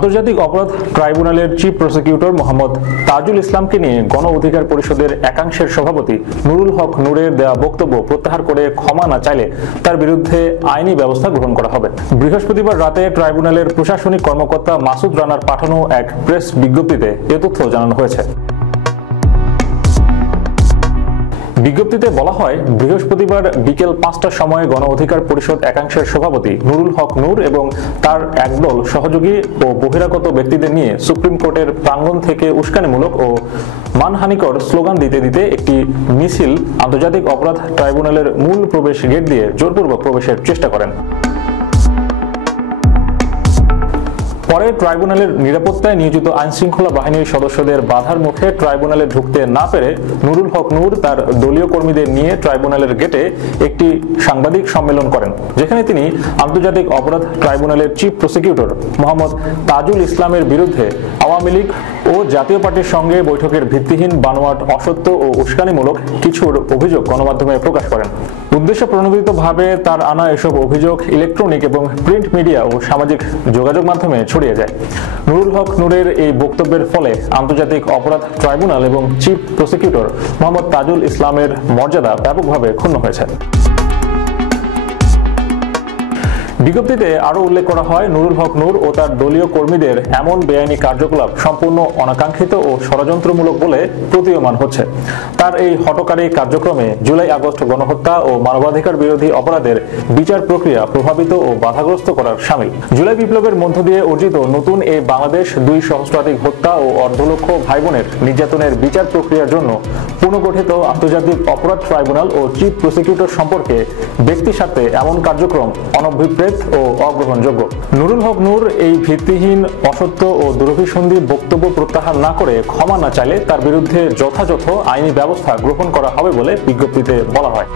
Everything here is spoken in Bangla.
আন্তর্জাতিক অপরাধ ট্রাইব্যুনালের চিফ প্রসিকিউটর মোহাম্মদ তাজুল ইসলামকে নিয়ে গণ অধিকার পরিষদের একাংশের সভাপতি নুরুল হক নূরের দেয়া বক্তব্য প্রত্যাহার করে ক্ষমা না চাইলে তার বিরুদ্ধে আইনি ব্যবস্থা গ্রহণ করা হবে। বৃহস্পতিবার রাতে ট্রাইব্যুনালের প্রশাসনিক কর্মকর্তা মাসুদ রানার পাঠানো এক প্রেস বিজ্ঞপ্তিতে এ তথ্য জানানো হয়েছে। বিজ্ঞপ্তিতে বলা হয়, বৃহস্পতিবার বিকেল 5টার সময় গণ অধিকার পরিষদ একাংশের সভাপতি নুরুল হক নূর এবং তার একদল সহযোগী ও বহিরাগত ব্যক্তিদের নিয়ে সুপ্রিম কোর্টের প্রাঙ্গণ থেকে উস্কানিমূলক ও মানহানিকর স্লোগান দিতে দিতে একটি মিছিল আন্তর্জাতিক অপরাধ ট্রাইব্যুনালের মূল প্রবেশ গেট দিয়ে জোরপূর্বক প্রবেশের চেষ্টা করেন। পরে ট্রাইব্যুনালের নিরাপত্তায় নিয়োজিত আইনশৃঙ্খলা বাহিনীর সদস্যদের বাধার মুখে ট্রাইব্যুনালে ঢুকতে না পেরে নুরুল হক নূর তার দলীয় কর্মীদের নিয়ে ট্রাইব্যুনালের গেটে একটি সাংবাদিক সম্মেলন করেন, যেখানে তিনি আন্তর্জাতিক অপরাধ ট্রাইব্যুনালের চিফ প্রসিকিউটর মোহাম্মদ তাজুল ইসলামের বিরুদ্ধে আওয়ামী লীগ ও জাতীয় পার্টির সঙ্গে বৈঠকের ভিত্তিহীন, বানোয়াট, অসত্য ও উস্কানিমূলক কিছুর অভিযোগ গণমাধ্যমে প্রকাশ করেন। উদ্দেশ্য প্রণোদিতভাবে তার আনা এসব অভিযোগ ইলেকট্রনিক এবং প্রিন্ট মিডিয়া ও সামাজিক যোগাযোগ মাধ্যমে ছড়িয়ে যায়। নুরুল হক নূরের এই বক্তব্যের ফলে আন্তর্জাতিক অপরাধ ট্রাইব্যুনাল এবং চিফ প্রসিকিউটর মোহাম্মদ তাজুল ইসলামের মর্যাদা ব্যাপকভাবে ক্ষুণ্ণ হয়েছে। বিজ্ঞপ্তিতে আরও উল্লেখ করা হয়, নুরুল হক নূর ও তার দলীয় কর্মীদের এমন বেআইনি কার্যকলাপ সম্পূর্ণ অনাকাঙ্ক্ষিত ও ষড়যন্ত্রমূলক বলে প্রতীয়মান হচ্ছে। তার এই হঠকারী কার্যক্রমে জুলাই-আগস্ট গণহত্যা ও মানবাধিকার বিরোধী অপরাধের বিচার প্রক্রিয়া প্রভাবিত ও বাধাগ্রস্ত করার শামিল। জুলাই বিপ্লবের মধ্য দিয়ে অর্জিত নতুন এই বাংলাদেশ 2 সহস্রাধিক হত্যা ও অর্ধলক্ষ ভাইবোনের নির্যাতনের বিচার প্রক্রিয়ার জন্য পুনর্গঠিত আন্তর্জাতিক অপরাধ ট্রাইব্যুনাল ও চিফ প্রসিকিউটর সম্পর্কে ব্যক্তি স্বার্থে এমন কার্যক্রম অনভিপ্রেত ও অগ্রহণযোগ্য। নুরুল হক নূর এই ভিত্তিহীন, অসত্য ও দুরভিসন্ধি বক্তব্য প্রত্যাহার না করে ক্ষমা না চাইলে তার বিরুদ্ধে যথাযথ আইনি ব্যবস্থা গ্রহণ করা হবে বলে বিজ্ঞপ্তিতে বলা হয়।